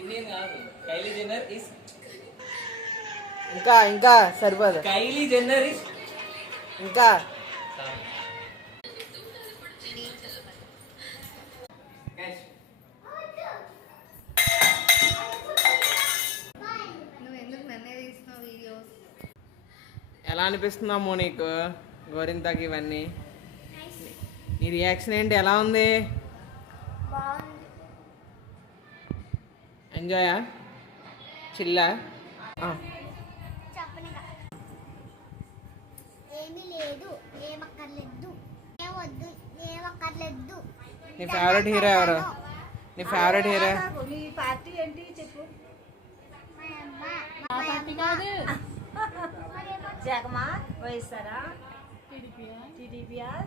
Indian కాదు. Kylie Jenner is ఇంకా సరిపోదు. కైలీ జెన్నర్ ఇస్ ఇంకా ఎలా అనిపిస్తుందమ్మో నీకు గోరింతాకి ఇవన్నీ? నీ రియాక్షన్ ఏంటి? ఎలా ఉంది? ఎంజాయా? చిల్లా? నీ ఫేవరెట్ హీరో ఎవరు? నీ ఫేవరెట్ హీరో? నీ పార్టీ ఏంటి చెప్పు. జగమా వైఎస్ఆరా టీడీపీఆర్